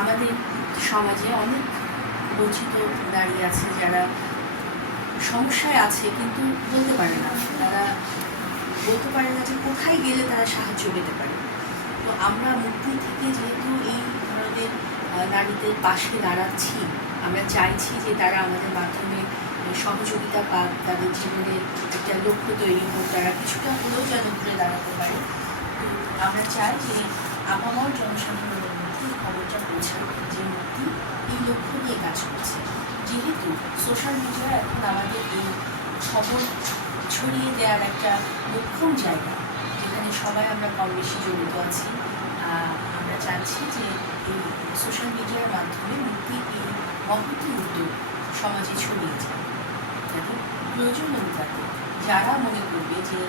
আমাদের সমাজে অনেক বঞ্চিত নারী আছে যারা সমস্যায় আছে কিন্তু বলতে পারে না, তারা বলতে পারে না যে কোথায় গেলে তারা সাহায্য পেতে পারে। তো আমরা মুক্তি থেকে যেহেতু এই ধরনের নারীদের পাশে দাঁড়াচ্ছি, আমরা চাইছি যে তারা আমাদের মাধ্যমে সহযোগিতা পাক, তাদের জীবনে একটা লক্ষ্য তৈরি হোক, তারা কিছুটা হলেও যেন ঘুরে দাঁড়াতে পারে। তো আমরা চাই যে আপামর জনসাধারণের মধ্যে খবরটা পৌঁছায় যে মুক্তি এই লক্ষ্য নিয়ে কাজ করছে। যেহেতু সোশ্যাল মিডিয়া এখন আমাদের এই খবর ছড়িয়ে দেওয়ার একটা মোক্ষম জায়গা, যেখানে সবাই আমরা কম বেশি জড়িত আছি, আমরা চাচ্ছি যে এই সোশ্যাল মিডিয়ার মাধ্যমে মুক্তি এই মহতি উদ্যোগ সমাজে ছড়িয়ে যায়, যাতে প্রয়োজন অনুপাতে যারা মনে করবে যে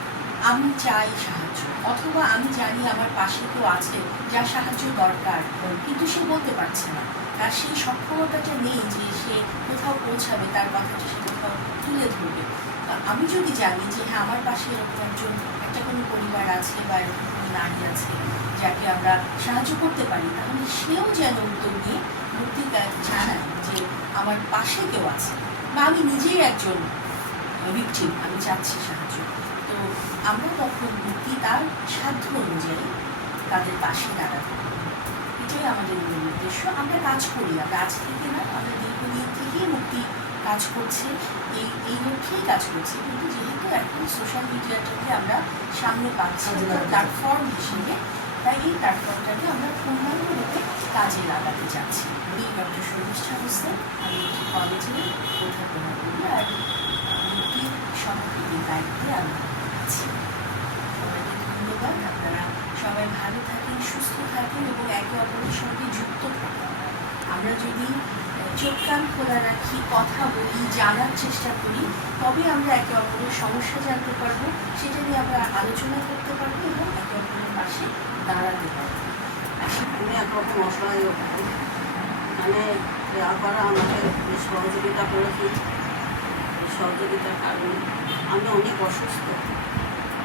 আমি চাই সাহায্য, অথবা আমি জানি আমার পাশে কেউ আছে যার সাহায্য দরকার কিন্তু সে বলতে পারছে না, তার সেই সক্ষমতাটা নেই যে সে কোথাও পৌঁছাবে, তার কথাটা সে কোথাও তুলে ধরবে। আমি যদি জানি যে হ্যাঁ আমার পাশে এরকম একটা কোনো পরিবার আছে বা এরকম কোনো নারী আছে যাকে আমরা সাহায্য করতে পারি, তাহলে সেও যেন উদ্যোগ নিয়ে মুক্তির জানায় যে আমার পাশে কেউ আছে, বা আমি নিজেই একজন ভিকটিম, আমি চাচ্ছি সাহায্য। তো আমরা তখন মুক্তি তার সাধ্য অনুযায়ী তাদের পাশে দাঁড়াবো, এটাই আমাদের মূল উদ্দেশ্য। আমরা কাজ করি, আমরা আজ থেকে না, আমরা দীর্ঘদিন থেকেই মুক্তি কাজ করছে, এই লক্ষ্যেই কাজ করছে। কিন্তু যেহেতু এখন সোশ্যাল মিডিয়াটাকে আমরা সামনে পাচ্ছি প্ল্যাটফর্ম হিসেবে, তাই এই প্ল্যাটফর্মটাকে আমরা পূর্ণাঙ্গরূপে কাজে লাগাতে চাচ্ছি। আমি ডক্টর শর্মিষ্ঠা হোসেন, আমি কলেজের অধ্যাপনা করি আর মুক্তির সভাপতির দায়িত্বে আমি আছি। সবাইকে ধন্যবাদ। আপনারা সবাই ভালো থাকেন, সুস্থ থাকেন এবং একে অপরের সঙ্গে যুক্ত থাকেন। আমরা যদি চোখ কান খোলা রাখি, কথা বলি, জানার চেষ্টা করি, তবে আমরা একে অপরের সমস্যা জানতে পারবো, সেটা নিয়ে আমরা আলোচনা করতে পারবো এবং একে অপরের পাশে দাঁড়াতে পারবো। আমি একরকম অসহায়, মানে আবার আমাকে সহযোগিতা করেছি, এই সহযোগিতার কারণে আমি অনেক অসুস্থ,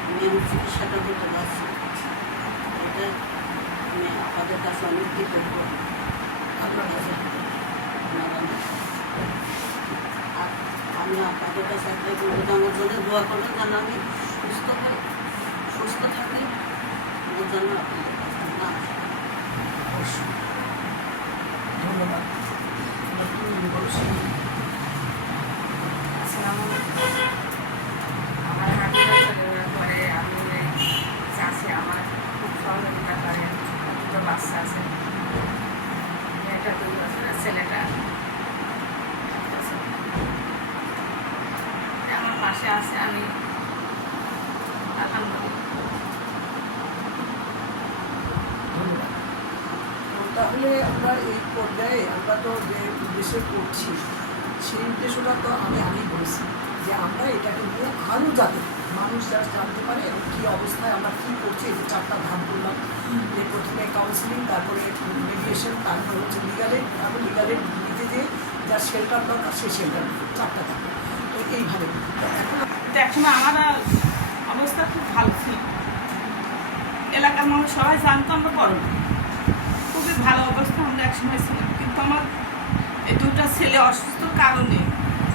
আমি আমার চিকিৎসাটা করতে পারছি। এটা আমি আপনাদের কাছে অনেক কৃতজ্ঞ, আপনার কাছে। আর আমি আপনাদের কাছে একটাই বলবো যে আমার জন্য দোয়া করবেন, যেন আমি সুস্থ থাকি, আমার জন্য আপনাদের কাছে না। অবশ্যই ধন্যবাদ। আমার হাঁটুটা চলে যাওয়ার পরে আমি চাষি আমার খুব সহযোগিতা করেন। দুটো বাচ্চা আছে, মেয়েটা 2 বছরের, ছেলেটা আমার পাশে আছে। আমি আলহামদুলিল্লাহ। ধন্যবাদ। তাহলে আমরা এই পর্যায়ে আমরা তো যে উদ্দেশ্যে করছি সেই উদ্দেশ্যটা তো আমি আগেই বলেছি যে আমরা এটাকে নিয়ে আরও যাতে মানুষ যারা জানতে পারে এবং কী অবস্থায় আমরা কী করছি, এই যে 4টা ধাপ করলাম, যে প্রথমে কাউন্সিলিং, তারপরে মিডিয়েশন, তারপরে হচ্ছে লিগালের, তারপর লিগালের নিতে যে যার শেল্টার দরকার সেই শেল্টার, 4টা ধাপ। তো এইভাবে এখন একসময় আমার অবস্থা খুব ভালো ছিল, এলাকার মানুষ সবাই জানতো আমরা বড়, খুবই ভালো অবস্থা আমরা একসময় ছিলাম। কিন্তু আমার এই 2টা ছেলে অসুস্থর কারণে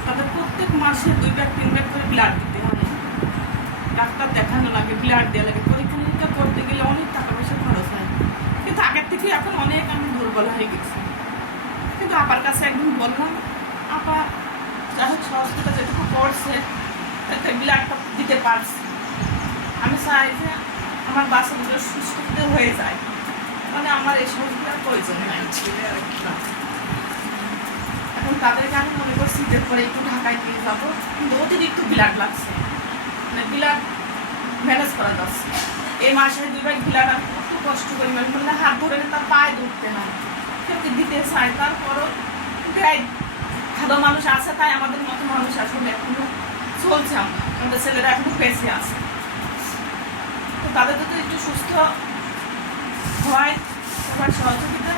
তাদের প্রত্যেক মাসে 2 ব্যাগ 3 ব্যাগ করে ব্লাড দিতে হয়, ডাক্তার দেখানো লাগে, ব্লাড দেওয়া লাগে, পরীক্ষা নিরীক্ষা করতে গেলে অনেক টাকা পয়সা খরচ হয়। কিন্তু আগের থেকে এখন অনেক আমি দুর্বল হয়ে গেছি। কিন্তু আপার কাছে একদিন বললাম, আপা যাই হোক সহযোগিতা যেটুকু করছে তাতে ব্লাডটা দিতে পারছি, আমি চাই যে আমার বাচ্চাগুলো সুস্থ হয়ে যায়, মানে আমার এই সহযোগিতার প্রয়োজন নাই। এখন তাদেরকে আমি মনে করছি যে পরে একটু ঢাকায় নিয়ে যাবো, কিন্তু অতিরিক্ত ব্লাড লাগছে, মানে ব্লাড ম্যানেজ করা যাচ্ছে। এই মাসে 2 ব্যাগ ব্লাড আমি কত কষ্ট করি, মানে হাত ধরে তার পায়ে ধরতে হয়, কেউ দিতে চায়, তারপরও দেয়। ভালো মানুষ আছে, তাই আমাদের মতো মানুষ আসলে এখনো চলছে, আমাদের ছেলেরা এখনো বেঁচে আছে। তো তাদের যদি একটু সুস্থ হয়, সবার সহযোগিতা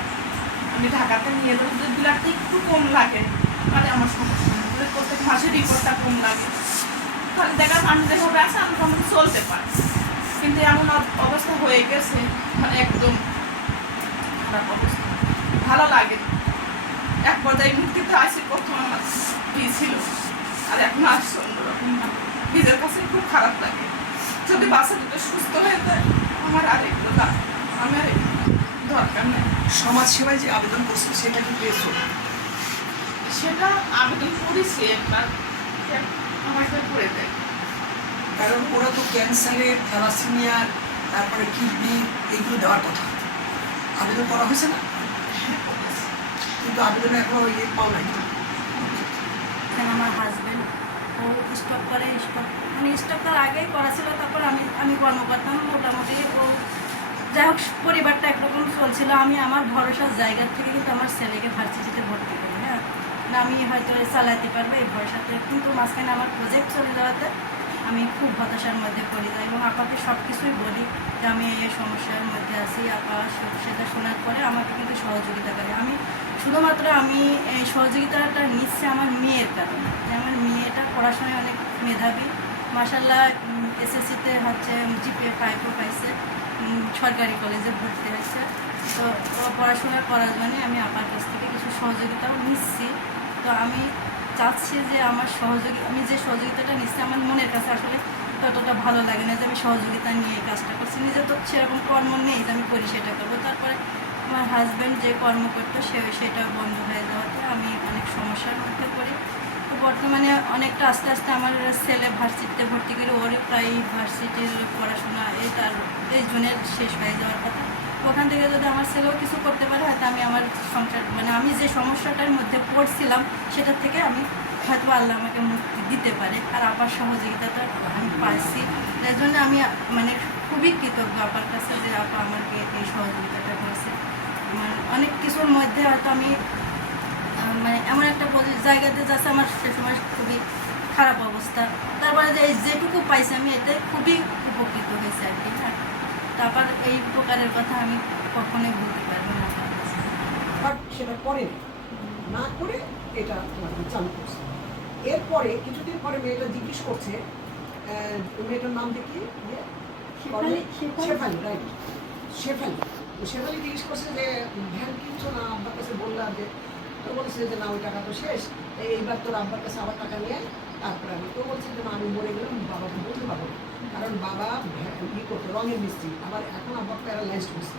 আমি ঢাকাতে নিয়ে যাবো। যদি ব্লাডটা একটু কম লাগে তাহলে আমার সমস্যা নেই, প্রত্যেক মাসে রিপোর্টটা কম লাগে, তাহলে দেখা আমি যেভাবে আছে আমি আমাকে চলতে পারি। কিন্তু এমন অবস্থা হয়ে গেছে, মানে একদম খারাপ অবস্থা। ভালো লাগে। এক পর্যায়ে মৃত্যুতে আসি, প্রথম আমার ছিল, আর এখন আসছে অন্যরকম না। নিজের কাছে খুব খারাপ লাগে। যদি বাচ্চা দুটো সুস্থ হয়ে যায়, আমার আর এগুলো না, আমি আর এগুলো দরকার নেই। সমাজ সেবায় যে আবেদন করছে সেটা কি পেয়েছো? সেটা আবেদন করেছি একবার, আমাকে করে দেয়। কারণ ওরা তো ক্যান্সারের, থ্যালাসেমিয়া, তারপরে কিডনি এইগুলো দেওয়ার কথা। আবেদন করা হয়েছে না? কিন্তু আবেদনে এখনো পাও নাই। কেন আমার হাজব্যান্ড ও স্টপ করে, স্টপ করার আগেই করা ছিল। তারপর আমি কর্ম করতাম মোটামুটি। ও যাই হোক, পরিবারটা একরকম চলছিল। আমি আমার ভরসার জায়গা থেকে কিন্তু আমার ছেলেকে ভার্সিটিতে ভর্তি করি, হ্যাঁ, না আমি হয়তো চালাতে পারবো এই ভরসাতে। কিন্তু মাঝখানে আমার প্রজেক্ট চলে যাওয়াতে আমি খুব হতাশার মধ্যে পড়ে যাই এবং আপাকে সব কিছুই বলি যে আমি এই সমস্যার মধ্যে আছি। আপা সেটা শোনার পরে আমাকে কিন্তু সহযোগিতা করে। আমি শুধুমাত্র এই সহযোগিতাটা নিচ্ছে আমার মেয়ের কারণে, যে আমার মেয়েটা পড়াশোনায় অনেক মেধাবী, মাশাআল্লাহ। এসএসসিতে হচ্ছে জিপিএ 5 পাইছে, সরকারি কলেজে ভর্তি হয়েছে। তো পড়াশোনা করার জন্য আমি আপার কাছ থেকে কিছু সহযোগিতাও নিচ্ছি। তো আমি চাচ্ছি যে আমি যে সহযোগিতাটা নিচ্ছি আমার মনের কাছে আসলে ততটা ভালো লাগে না যে আমি সহযোগিতা নিয়ে এই কাজটা করছি। নিজে তো সেরকম কর্ম নেই যে আমি করি সেটা করবো। তারপরে আমার হাজব্যান্ড যে কর্ম করতো সেটা বন্ধ হয়ে যাওয়াতে আমি অনেক সমস্যার মধ্যে পড়ি। তো বর্তমানে অনেকটা আস্তে আস্তে আমার ছেলে ভার্সিটিতে ভর্তি করে, ওর প্রায় ভার্সিটির পড়াশোনা এই জুনের শেষ হয়ে যাওয়ার কথা। ওখান থেকে যদি আমার ছেলেও কিছু করতে পারে, হয়তো আমি আমার সংসার আমি যে সমস্যাটার মধ্যে পড়ছিলাম সেটার থেকে আমি হয়তো আল্লাহ আমাকে মুক্তি দিতে পারে। আর আপার সহযোগিতাটা আমি পাইছি, তাই জন্য আমি খুবই কৃতজ্ঞ আপার কাছে যে আপা আমাকে এই সহযোগিতাটা করেছে। অনেক কিছুর মধ্যে হয়তো আমি এমন একটা জায়গাতে যাচ্ছে আমার সে সময় খুবই খারাপ অবস্থা, তারপরে যে যেটুকু পাইছি আমি এতে খুবই উপকৃত হয়েছে আর কি। হ্যাঁ, তারপর এই উপকারের কথা আমি কখনোই বলতে পারবো না। বাট সেটা করেন না করে এটা চালু করছে। এরপরে কিছুদিন পরে মেয়েটা জিজ্ঞেস করছে, মেয়েটার নাম দেখি শেফালি, রাইট, শেফালি জিজ্ঞেস করছে যে ভ্যান কিনছো না, আব্বার কাছে বললাম যে, তো বলছে যে না ওই টাকা তো শেষ, এইবার তোর আব্বার কাছে আবার টাকা নিয়ে তারপরে আমি তো বলছি যে আমি মরে গেলাম, বাবাকে বলতে পারবো না, কারণ বাবা ই করতো রঙের মিস্ত্রি, আবার এখন আব্বা প্যারালাইজড হয়েছে।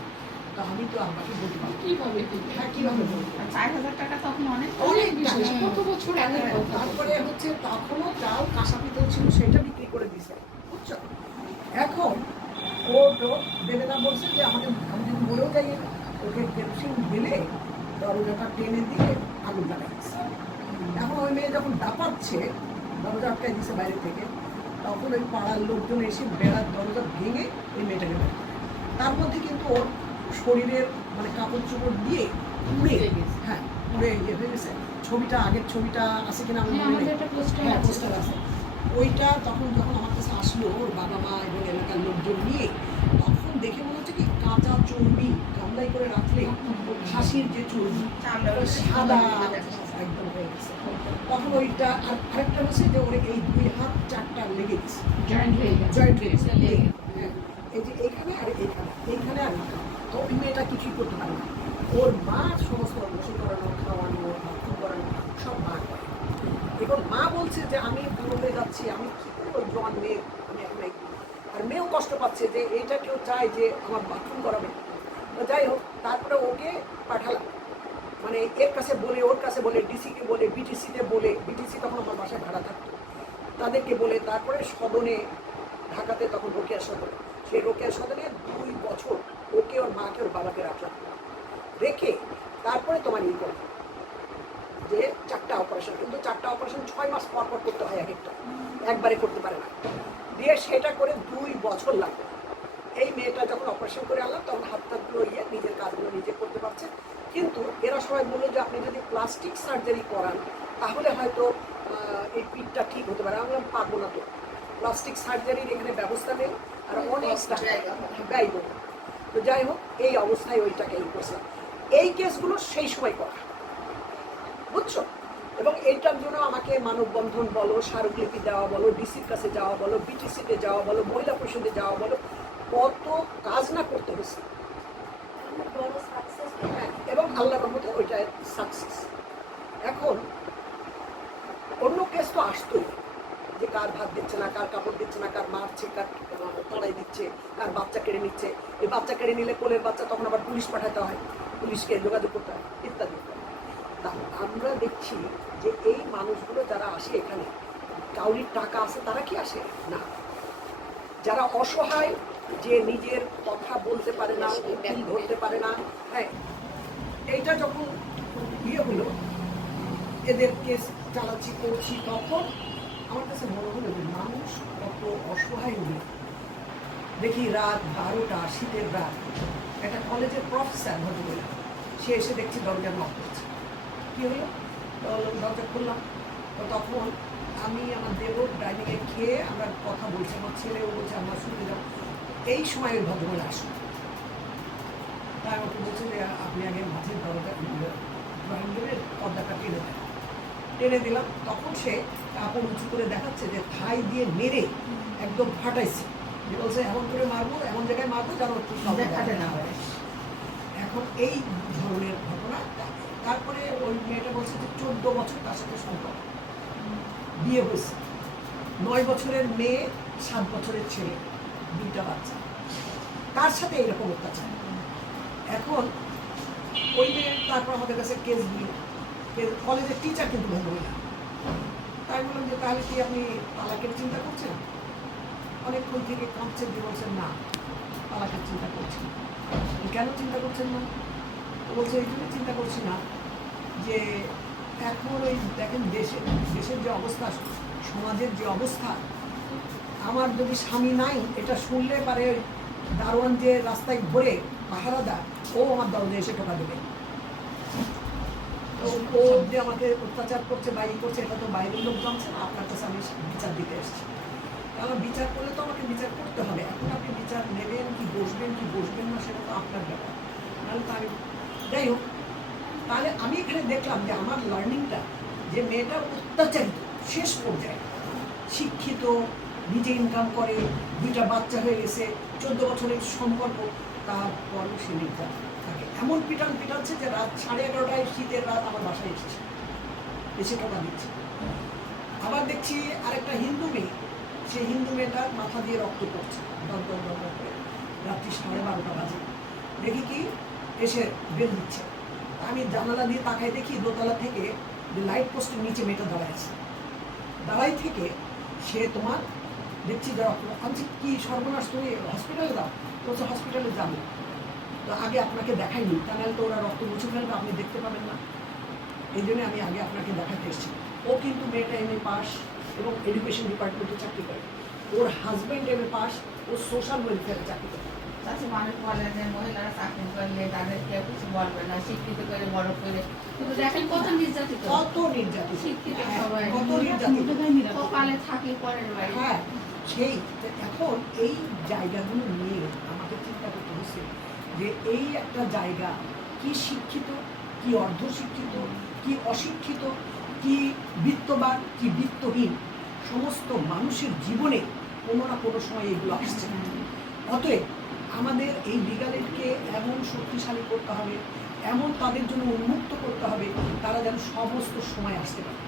তো আমি তো আব্বাকে বলতে পারবো কিভাবে হ্যাঁ কীভাবে বলবো, 4,000 টাকা তখন অনেক টাকা। কত বছর আগে তারপরে হচ্ছে তখনও চাল কাঁসা পিতল ছিল, সেটা বিক্রি করে দিছে, বুঝছো। এখন ও তো দেবে না বলছে যে আমি যদি মরেও যাই ওকে কেরোসিন দিলে দরজাটা টেনে দিয়ে আগুন লাগাই দিচ্ছে। এখন ওই মেয়ে যখন দাপাচ্ছে, দরজা আটকাই দিচ্ছে বাইরে থেকে, তখন ওই পাড়ার লোকজন এসে বেড়ার দরজা ভেঙে ওই মেয়েটাকে দেয়। তার মধ্যে কিন্তু ওর শরীরের কাপড় চোপড় দিয়ে পুড়ে হ্যাঁ পুড়ে হয়ে গেছে। ছবিটা আগের ছবিটা আছে কিনা আমার মনে নেই, হ্যাঁ পোস্টার আছে। ওইটা তখন যখন আমার কাছে আসলো ওর বাবা মা এবং এলাকার লোকজন নিয়ে, তখন দেখে মনে হচ্ছে কি কাঁচা চর্বি গামলাই করে রাখলে খাসির যে চর্বি সাদা একদম হয়ে গেছে। তখন ওইটা আরেকটা হচ্ছে যে ওর এই 2 হাত 4টা লেগে গেছে, জয়েন্ট হয়ে গেছে। হ্যাঁ, এই যে এইখানে আর এইখানে আর তো ওই মেয়েটা কিছুই করতে পারে না। ওর মা সমস্ত গোসল করানো, খাওয়ানো, বাথরুম করানো সব মা করে। এখন মা বলছে যে আমি বুড়ো হয়ে যাচ্ছি, আমি কি করবো, জোয়ান মেয়ে আমি এখন এই, আর মেয়েও কষ্ট পাচ্ছে যে এইটা কেউ চায় যে আমার বাথরুম করাবে। তো যাই হোক, তারপরে ওকে পাঠালাম, এর কাছে বলে ওর কাছে বলে, ডিসিকে বলে, বিটিসিতে বলে, বিটিসি তখন আমার বাসায় ভাড়া থাকতো, তাদেরকে বলে, তারপরে সদনে ঢাকাতে তখন রোকেয়া সদনে, সেই রোকেয়া সদনে 2 বছর ওকে ওর মাকে ওর বাবাকে রাখলাম, রেখে তারপরে তোমার ই করো যে 4টা অপারেশন, কিন্তু 4টা অপারেশন 6 মাস পর পর করতে হয়, একবারে করতে পারে না, দিয়ে সেটা করে 2 বছর লাগবে। এই মেয়েটা যখন অপারেশন করে আনলাম তখন হাতগুলো নিজের কাজগুলো নিজে করতে পারছে। কিন্তু এরা সবাই বললো যে আপনি যদি প্লাস্টিক সার্জারি করান তাহলে হয়তো এই পিঠটা ঠিক হতে পারে। আমি বললাম পারবো না, তো প্লাস্টিক সার্জারির এখানে ব্যবস্থা নেই আর অনেক ব্যয় করবো। তো যাই হোক, এই অবস্থায় ওইটাকে এই করছিলাম। এই কেসগুলো সেই সময় করা, বুঝছো। এবং এইটার জন্য আমাকে মানববন্ধন বলো, স্মারকলিপি দেওয়া বলো, ডিসির কাছে যাওয়া বলো, বিটিসিতে যাওয়া বলো, মহিলা পরিষদে যাওয়া বলো, কত কাজ না করতে হয়েছে। বড় সাকসেস এবং আল্লাহর রহমতে ওইটাই সাকসেস। এখন অন্য কেস তো আসতোই, যে কার ভাত দিচ্ছে না, কার কাপড় দিচ্ছে না, কার মারছে, কার তড়াই দিচ্ছে, কার বাচ্চা কেড়ে নিচ্ছে। এই বাচ্চা কেড়ে নিলে কোলের বাচ্চা তখন আবার পুলিশ পাঠাতে হয়, পুলিশকে যোগাযোগ করতে হয় ইত্যাদি। তা আমরা দেখছি যে এই মানুষগুলো যারা আসে এখানে, কাউরির টাকা আছে তারা কি আসে না, যারা অসহায়, যে নিজের কথা বলতে পারে না, উকিল ধরতে পারে না। হ্যাঁ, এইটা যখন হলো, এদের কেস চালাচ্ছি করছি, তখন আমার কাছে মনে হলো যে মানুষ কত অসহায় হলে। দেখি রাত 12টা, শীতের রাত, একটা কলেজের প্রফেসর ভদ্রমহিলা, সে এসে দেখছি দরজা নক করছে। কী হলো? দরজা খুললাম, তো তখন আমি আমার দেবর ডাইনিংয়ে খেয়ে আমরা কথা বলছি, আমার ছেলেও বলছে আমরা শুনে যাও। এই সময় ওই ভদ্রমহিলা আসুন, তাই আমাকে বলছে যে আপনি আগে মাঝের দরজা ড্রয়িং রুমের পর্দাটা টেনে দেন। টেনে দিলাম, তখন সে কাপড় উঁচু করে দেখাচ্ছে যে থাই দিয়ে মেরে একদম ফাটাইছে, যে বলছে এমন করে মারবো, এমন জায়গায় মারবো যেন দেখাতে না হয়। এখন এই ধরনের ঘটনা। তারপরে ওই মেয়েটা বলছে যে 14 বছর তার সাথে সম্পর্ক, বিয়ে হয়েছে, 9 বছরের মেয়ে, 7 বছরের ছেলে, 2টা বাচ্চা, তার সাথে এরকম অত্যাচার। এখন ওই মেয়ে তারপর আমাদের কাছে কেস দিল, কলেজের টিচার কিন্তু ভদ্রমহিলা। তাই বললাম যে তাহলে কি আপনি তালাকের চিন্তা করছেন? অনেকক্ষণ থেকে কাঁপছেন, যে বলছেন না তালাকের চিন্তা করছেন। কেন চিন্তা করছেন না? বলছে এই জন্য চিন্তা করছি না যে এখন ওই দেখেন দেশের যে অবস্থা, সমাজের যে অবস্থা, আমার যদি স্বামী নাই, এটা শুনলে পারে ওই দারোয়ান যে রাস্তায় ঘুরে পাহারাদার, ও আমার দরজায় এসে টোকা দেবে। তো ও যে আমাকে অত্যাচার করছে বা ই করছে, এটা তো বাইরের লোক জানছে না, আপনার কাছে আমি বিচার দিতে এসেছি। কারণ বিচার করলে তো আমাকে বিচার করতে হবে। এখন আপনি বিচার নেবেন কি বসবেন না, সেটা তো আপনার ব্যাপার। নাহলে তো আমি, যাই হোক, তাহলে আমি এখানে দেখলাম যে আমার লার্নিংটা, যে মেয়েটা অত্যাচারিত শেষ পর্যায়ে, শিক্ষিত, নিজে ইনকাম করে, 2টা বাচ্চা হয়ে গেছে, 14 বছরের সম্পর্ক, তারপরও সে নির্যাতন থাকে। এমন পিটাচ্ছে যে রাত 11:30 শীতের রাত আমার বাসায় এসেছে, এসে টোকা দিচ্ছে। আবার দেখছি আরেকটা হিন্দু মেয়ে, সেই হিন্দু মেয়েটার মাথা দিয়ে রক্ত পড়ছে, দর করে রাত্রি 12:30 বাজে। দেখি কি এসে বেল দিচ্ছে। আমি জানালা দিয়ে তাকাই, দেখি দোতলা থেকে লাইট পোস্টের নিচে মেয়েটা দাঁড়ায় আছে। দাঁড়াই থেকে সে তোমার দেখছি যে আমি কি সর্বনাশ, তুমি হসপিটালে যাও? বলছে হসপিটালে যাবো, তো আগে আপনাকে দেখাইনি, তাহলে তো ওরা রক্ত মুছে ফেলবে, আপনি দেখতে পাবেন না। এই জন্য আমি আগে আপনাকে দেখাতে এসেছি। ও কিন্তু মেয়েটা MA পাস এবং এডুকেশন ডিপার্টমেন্টে চাকরি করে। ওর হাজব্যান্ড MA পাস, ও সোশ্যাল ওয়েলফেয়ারে চাকরি করে। চাষি মানুষ বলে যে মহিলারা চাকরি করলে তাদের কেউ কিছু বলবে না, শিক্ষিত করে বড় করে, কিন্তু দেখেন কত নির্যাতিত, শিক্ষিত সবাই, কত নির্যাতিত কপালে থাকে পরের বাড়ি। হ্যাঁ, সেই এখন এই জায়গাগুলো নিয়ে আমাকে চিন্তা করতে হচ্ছে যে এই একটা জায়গা, কি শিক্ষিত, কি অর্ধশিক্ষিত, কি অশিক্ষিত, কি বিত্তবান, কি বিত্তহীন, সমস্ত মানুষের জীবনে কোনো না কোনো সময় এগুলো আসছে। অতএব আমাদের এই লিগাল এডকে এমন শক্তিশালী করতে হবে, এমন তাদের জন্য উন্মুক্ত করতে হবে, তারা যেন সমস্ত সময় আসতে পারে।